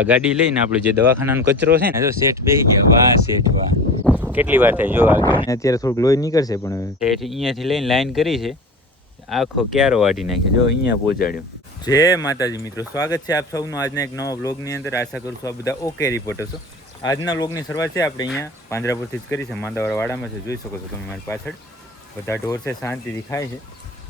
આ ગાડી લઈને આપણે જે દવાખાનાનો કચરો છે ને તો શેઠ બેસી ગયા. વાહ શેઠ વાહ. કેટલી વાર થાય જો અત્યારે થોડુંક લોહી નીકળશે પણ શેઠ અહીંયાથી લઈને લાઈન કરી છે. આખો ક્યારો વાટી નાખ્યો. જો અહીંયા પહોંચાડ્યો. જય માતાજી મિત્રો સ્વાગત છે આપ સૌનું આજના એક નવા બ્લોગની અંદર. આશા કરું છું આ બધા ઓકે રિપોર્ટર છો આજના બ્લોગની શરૂઆત છે આપણે અહીંયા પાંજરાપુરથી જ કરી છે માંદાવાળા વાડામાં છે જોઈ શકો છો તમે મારી પાછળ. બધા ઢોર છે શાંતિથી ખાય છે.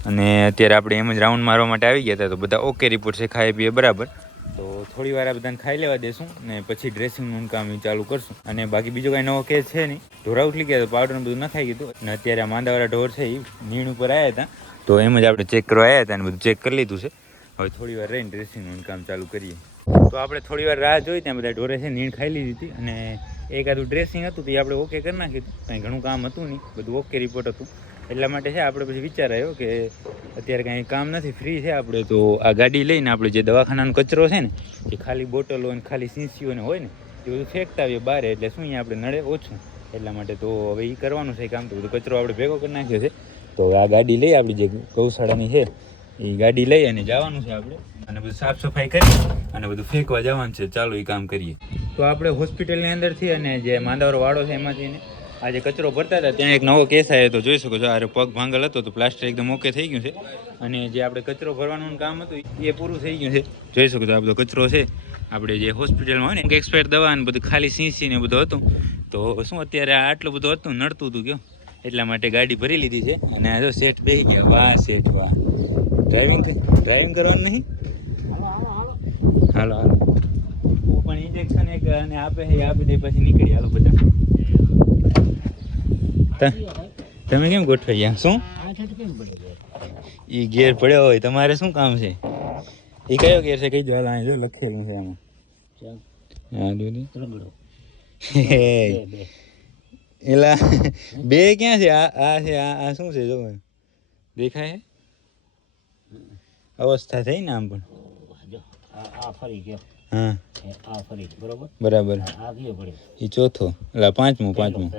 અને અત્યારે આપણે એમ જ રાઉન્ડ મારવા માટે આવી ગયા હતા તો બધા ઓકે રિપોર્ટ છે ખાઈ પીએ બરાબર. તો થોડી વાર આ બધાને ખાઈ લેવા દેશું ને પછી ડ્રેસિંગનું કામ ચાલુ કરશું. અને બાકી બીજો કાંઈ નવો કેસ છે નહીં. ઢોરા ઉઠલી ગયા તો પાવડર બધું નખાઈ ગયું અને અત્યારે આ માંદાવાળા ઢોર છે એ નીણ ઉપર આવ્યા હતા. તો એમ જ આપણે ચેક કરવા આવ્યા હતા અને બધું ચેક કરી લીધું છે. હવે થોડી વાર રહીને ડ્રેસિંગનું કામ ચાલુ કરીએ. તો આપણે થોડી વાર રાહ જોઈ ત્યાં બધા ઢોરે છે નીણ ખાઈ લીધી હતી. અને એકાદું ડ્રેસિંગ હતું તો આપણે ઓકે કરી નાખ્યું કંઈ ઘણું કામ હતું નહીં. બધું ઓકે રિપોર્ટ હતું. એટલા માટે છે, આપણે પછી વિચાર આવ્યો કે અત્યારે કાંઈ કામ નથી ફ્રી છે આપણે, તો આ ગાડી લઈને આપણે જે દવાખાનાનો કચરો છે ને, એ ખાલી બોટલો અને ખાલી શીશીઓને હોય ને, એ બધું ફેંકતા આવીએ બહાર, એટલે શું અહીંયા આપણે નડે ઓછું. એટલા માટે તો હવે એ કરવાનું છે કામ, તો બધું કચરો આપણે ભેગો કરી નાખ્યો છે. તો આ ગાડી લઈ આપણી જે ગૌશાળાની છે, એ ગાડી લઈ અને જવાનું છે આપણે. અને બધું સાફ સફાઈ કરી અને બધું ફેંકવા જવાનું છે. ચાલો એ કામ કરીએ. તો આપણે હોસ્પિટલની અંદરથી અને જે માંદાવર વાળો છે એમાંથી ને આ જે કચરો ભરતા હતા, ત્યાં એક નવો કેસ આવ્યો તો જોઈ શકો છો, આ પગ ભાંગલ હતો, તો પ્લાસ્ટર એકદમ ઓકે થઈ ગયું છે. અને જે આપણે કચરો ભરવાનું કામ હતું, એ પૂરું થઈ ગયું છે. જોઈ શકો છો, આ બધો કચરો છે, આપણે જે હોસ્પિટલમાં હોય ને એક્સપાયર દવા ને બધું ખાલી સીંસી ને બધું હતું. તો શું અત્યારે આટલું બધું હતું, નડતું હતું કયો? એટલા માટે ગાડી ભરી લીધી છે, અને આ જો સેટ બે ગયા. વાહ સેટ વાહ. ડ્રાઇવિંગ ડ્રાઇવિંગ કરવાનું નહીં? હાલો હાલો. હું પણ ઇન્જેક્શન એક અને આપે આપી દે, પછી નીકળી હાલો બધા. તમે કેમ ગોઠવાઈ ગયા? શું? એ ગેર પડ્યો હોય તમારે શું કામ છે? એ કયો ગેર છે? કઈ જો હાલ અહીં જો લખેલું છે આમાં હા એલા બે ક્યાં છે? આ આ છે આ આ શું છે? જો દેખાય? અવસ્થા થઈ ને આમ પણ. હા. બરાબર? એ ચોથો. એટલે પાંચમું પાંચમું.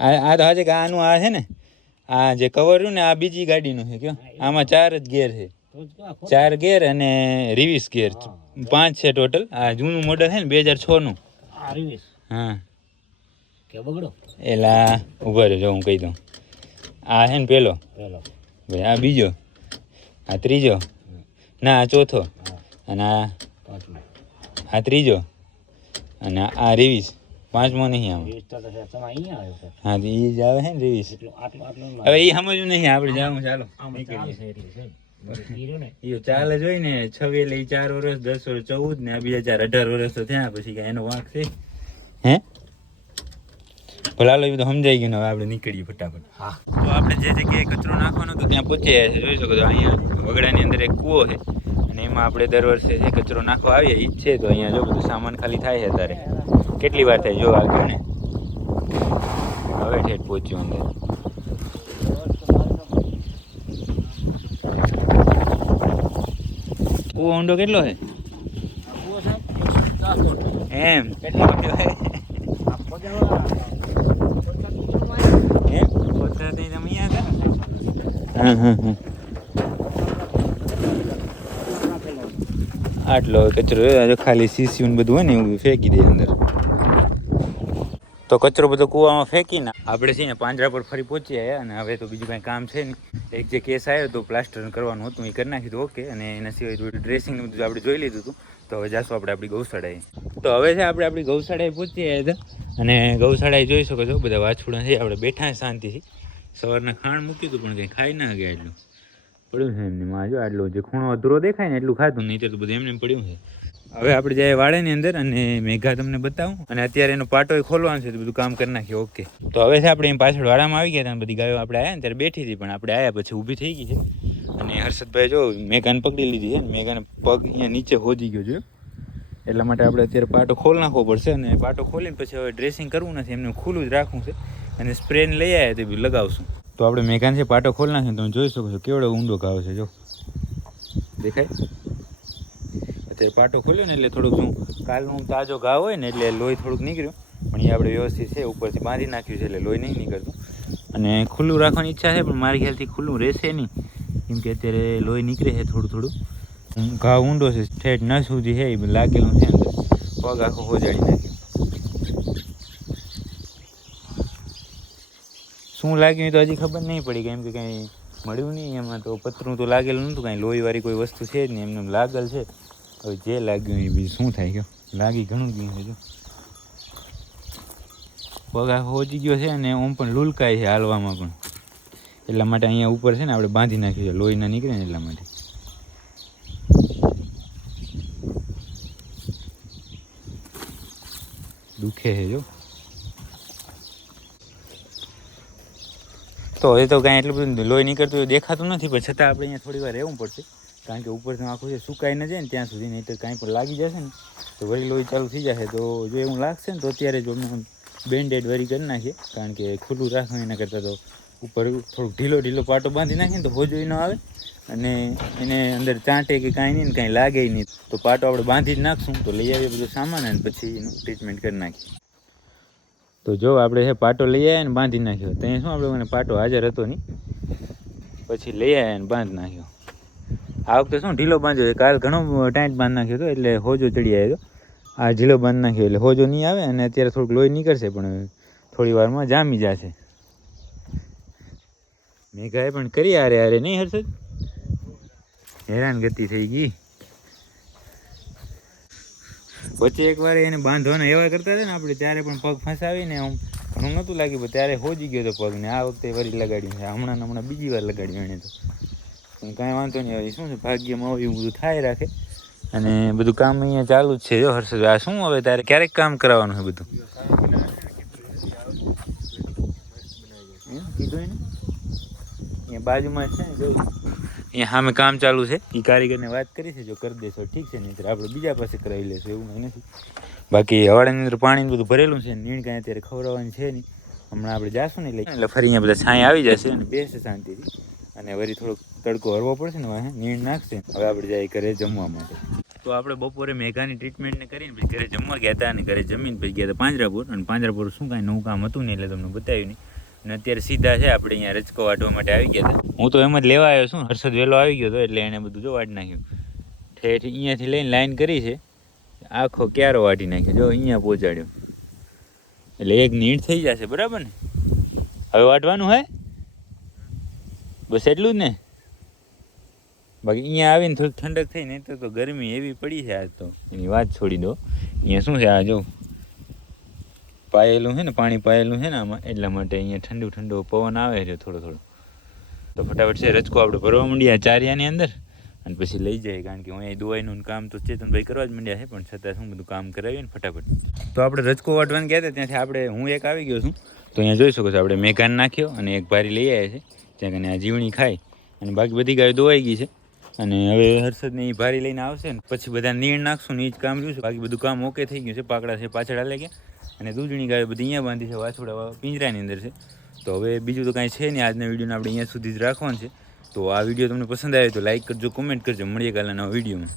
આ આ તો હજી આનું આ છે ને? આ જે કવર રહ્યું ને આ બીજી ગાડીનું છે કયો? આમાં ચાર જ ગેર છે. ચાર ગેર અને રિવીસ ગેર પાંચ છે ટોટલ આ જૂનું મોડલ છે ને બે હજાર છનું હા એલા ઊભા રહ્યો જો હું કહી દઉં. આ છે ને પેલો. ભાઈ આ બીજો. આ ત્રીજો. ના આ ચોથો. અને આ આ ત્રીજો. અને આ રિવીસ પાંચમો નહીં આવે. હા તો એ જ આવે છે ને રિવીસ હવે એ સમજવું નહીં આપણે જાવું ચાલો એ ચાલે જોઈ ને. છવ્વી એટલે ચાર વર્ષ દસ વર્ષ ચૌદ ને બે બીજા ચાર અઢાર વર્ષ તો થયા પછી કાંઈ એનો વાંક છે. હે? ભલા લો એ બધું સમજાઈ ગયું ને હવે આપણે નીકળીએ ફટાફટ. હા. તો આપણે જે જગ્યાએ કચરો નાખવાનો હતો ત્યાં પહોંચી જોઈ શકો છો અહીંયા વગડાની અંદર એક કૂવો છે. અને એમાં આપણે દર વર્ષે જે કચરો નાખવા આવીએ ઈ જ છે. તો અહીંયા જો બધું સામાન ખાલી થાય છે અત્યારે. કેટલી વાર થાય જો આગળ ને હવે ઠેઠ પહોંચ્યું અંદર. કુવો ઊંડો કેટલો છે? એમ. કેટલો ઊંડો છે? એમ? પોતા તમે અહીંયા હતા હા હા હા આટલો કચરો ખાલી સીસી બધું હોય ને એવું ફેંકી દે અંદર. તો કચરો બધો કૂવામાં ફેંકીને આપણે છે ને પાંજરા પર ફરી પહોંચી આવ્યા અને હવે તો બીજું કાંઈ કામ છે નહીં. એક જે કેસ આવ્યો તો પ્લાસ્ટર કરવાનું હતું, એ કરી નાખ્યું ઓકે. અને એના સિવાય થોડું ડ્રેસિંગ બધું આપણે જોઈ લીધું હતું. તો હવે જાશું આપણે આપણી ગૌશાળાએ. તો હવે છે આપણે આપણી ગૌશાળાએ પહોંચી આવ્યા હતા અને ગૌશાળાએ જોઈ શકો છો, બધા વાછુડા છે, આપણે બેઠા શાંતિથી સવારના ખાણ મૂક્યું હતું, પણ કંઈ ખાઈ ના ગયા એટલું. પડ્યું છે એમને માં જો આટલું જે ખૂણો અધૂરો દેખાય ને, એટલું ખાધું નહીં તો બધું એમને પડ્યું છે. હવે આપણે જઈએ વાડાની અંદર અને મેઘા તમને બતાવું. અને અત્યારે એનો પાટો ખોલવાનો છે બધું કામ કરી નાખ્યું ઓકે તો હવે છે આપણે એમ પાછળ વાડામાં આવી ગયા હતા બધી ગાયો આપણે આવ્યા ત્યારે બેઠી હતી, પણ આપણે આવ્યા પછી ઊભી થઈ ગઈ છે. અને હર્ષદભાઈ જો મેઘાને પકડી લીધી છે મેઘાને પગ અહીંયા નીચે હોજી ગયો છે. એટલા માટે આપણે અત્યારે પાટો ખોલ નાખવો પડશે અને પાટો ખોલીને પછી હવે ડ્રેસિંગ કરવું નથી, એમને ખુલ્લું જ રાખવું છે. અને સ્પ્રેન લઈ આવ્યા તે બી લગાવશું. તો આપણે મેઘાન છે પાટો ખોલ નાખીને તમે જોઈ શકો છો કેવડો ઊંડો ઘાવ છે, જો. દેખાય? અત્યારે પાટો ખોલ્યો ને એટલે થોડુંક શું કાલનું તાજો ઘા હોય ને એટલે લોહી થોડુંક નીકળ્યું. પણ એ આપણે વ્યવસ્થિત છે, ઉપરથી બાંધી નાખ્યું છે એટલે લોહી નહીં નીકળતું. અને ખુલ્લું રાખવાની ઈચ્છા છે, પણ મારી ખ્યાલથી ખુલ્લું રહેશે નહીં. કેમ કે અત્યારે લોહી નીકળે છે થોડું થોડું. ઘા ઊંડો છે, ઠેઠ ન સુધી છે એ લાગેલું છે અંદર. પગ આખો હોજાડી નાખ્યો. શું લાગ્યું તો હજી ખબર નહીં પડી, કેમ કે કંઈ મળ્યું નહીં એમાં તો પતરું તો લાગેલું નહોતું, કાંઈ લોહીવાળી કોઈ વસ્તુ છે જ નહીં, એમને એમ લાગેલ છે. હવે જે લાગ્યું એ બીજું શું થાય ગયો? લાગી ઘણું ગયું છે પગ હોજી ગયો છે અને ઓમ પણ લુલકાય છે હાલવામાં પણ. એટલા માટે અહીંયા ઉપર છે ને આપણે બાંધી નાખ્યું છે. લોહી ના નીકળે ને એટલા માટે. દુખે છે જો. તો હવે તો કાંઈ એટલું બધું લોહી નીકળતું દેખાતું નથી, પણ છતાં આપણે અહીંયા થોડી વાર રહેવું પડશે. કારણ કે ઉપરથી આખું છે સુકાઈ ન જાય ને ત્યાં સુધી નહીં તો કાંઈ પણ લાગી જશે ને, તો વળી લોહી ચાલુ થઈ જશે. તો જો એવું લાગશે ને, તો અત્યારે જો અમે બેન્ડેડ વરી કરી નાખીએ, કારણ કે ખુલ્લું રાખવું એના કરતાં તો ઉપર થોડુંક ઢીલો ઢીલો પાટો બાંધી નાખીએ તો હોજો ન આવે. અને એને અંદર ચાંટે કે કાંઈ નહીં ને, કાંઈ લાગે નહીં. તો પાટો આપણે બાંધી જ નાખશું, તો લઈ આવીએ બધું સામાન અને પછી એનું ટ્રીટમેન્ટ કરી નાખીએ. તો જો આપણે છે પાટો લઈ આવ્યા ને બાંધી નાખ્યો. તો અહીંયા શું આપણે પાટો હાજર હતો નહીં. પછી લઈ આવ્યા ને બાંધી નાખ્યો. આ વખતે શું ઢીલો બાંધ્યો છે? કાલ ઘણો ટાઈટ બાંધ નાખ્યો હતો, એટલે હોજો ચડી આવ્યો. આ ઢીલો બાંધ નાખ્યો એટલે હોજો નહીં આવે અને અત્યારે થોડુંક લોહી નીકળશે, પણ થોડી વારમાં જામી જશે. મેઘાએ પણ કરી આરે આરે, નહીં હર્ષદ? હેરાન ગતિ થઈ ગઈ. વચ્ચે એકવાર એને બાંધવાના એવા કરતા હતા ને આપણે, ત્યારે પણ પગ ફસાવીને આમ ઘણું નહોતું લાગ્યું ત્યારે હોજી ગયો હતો પગને. આ વખતે વરી લગાડ્યું છે. હમણાં હમણાં બીજી વાર લગાડ્યું એને તો. કાંઈ વાંધો નહીં. હવે શું છે ભાગ્યમાં હોય એવું બધું થાય રાખે. અને બધું કામ અહીંયા ચાલુ જ છે. જો હર્ષદ આ શું હવે તારે ક્યારેક કામ કરાવવાનું છે બધું? કીધું એને? અહીંયા બાજુમાં જ છે ને અહીંયા સામે કામ ચાલુ છે. એ કારીગરને વાત કરી છે જો કરી દેશો ઠીક છે નહીં આપણે બીજા પાસે કરાવી લેશું એવું કંઈ નથી. બાકી હવાડાની અંદર પાણી બધું ભરેલું છે નીણ કાંઈ અત્યારે ખવડાવવાની છે નહીં. હમણાં આપણે જાશું ને એટલે ફરી અહીંયા બધા છાંય આવી જશે અને બેસે શાંતિથી. અને વળી થોડોક તડકો હરવો પડશે ને વાહે, નીણ નાખશે. હવે આપણે જાય ઘરે જમવા માટે. તો આપણે બપોરે મેઘાની ટ્રીટમેન્ટને કરીને પછી ઘરે જમવા ગયા હતા અને ઘરે જમીને પછી ગયા હતા પાંજરાપુર. અને પાંજરાપુર શું કાંઈ નવું કામ હતું નહીં એટલે તમને બતાવ્યું નહીં. અને અત્યારે સીધા છે, આપણે અહીંયા રચકો વાટવા માટે આવી ગયા હતા. હું તો એમ જ લેવા આવ્યો છું, હર્ષદ વહેલો આવી ગયો હતો એટલે એણે બધું જો વાટી નાખ્યું. ઠેઠ અહીંયાથી લઈને લાઈન કરી છે, આખો ક્યારો વાટી નાખ્યો. જો અહીંયા પહોંચાડ્યો. એટલે એક નીટ થઈ જશે, બરાબર ને? હવે વાટવાનું હે? બસ એટલું જ ને? બાકી અહીંયા આવીને થોડીક ઠંડક થઈ, નહીં તો ગરમી એવી પડી છે આજ તો. એની વાત છોડી દો. અહીંયા શું છે આ જો? પાયેલું છે ને, પાણી પાયેલું છે ને આમાં. એટલા માટે અહીંયા ઠંડુ ઠંડુ પવન આવે છે થોડો થોડો. તો ફટાફટ છે રચકો આપણે ભરવા માંડ્યા ચારિયાની અંદર. અને પછી લઈ જાય, કારણ કે હું અહીં દવાઈનું કામ તો ચેતનભાઈ કરવા જ માંડ્યા છે, પણ છતાં શું બધું કામ કરાવીએ ને ફટાફટ. તો આપણે રચકો વાટવાનું ગયા હતા, ત્યાંથી આપણે, હું એક આવી ગયો છું. તો અહીંયા જોઈ શકો છો, આપણે મેઘાન નાખ્યો અને એક ભારી લઈ આવ્યા છે. ત્યાં કને આ જીવણી ખાય અને બાકી બધી ગાયો દોવાઈ ગઈ છે. અને હવે હર્ષદને એ ભારી લઈને આવશે ને પછી બધા નીણ નાખશું ને એ જ કામ જોયું છે બાકી બધું કામ ઓકે થઈ ગયું છે. પાકડા છે પાછળ હાલે ગયા. અને દૂધણી ગાયો બધી અહીંયા બાંધી છે, વાછોડા પિંજરાની અંદર છે. તો હવે બીજું તો કાંઈ છે નહીં. આજના વિડીયોને આપણે અહીંયા સુધી જ રાખવાનું છે. તો આ વીડિયો તમને પસંદ આવે તો લાઇક કરજો, કોમેન્ટ કરજો. મળીએ કાલના નવા વિડીયોમાં.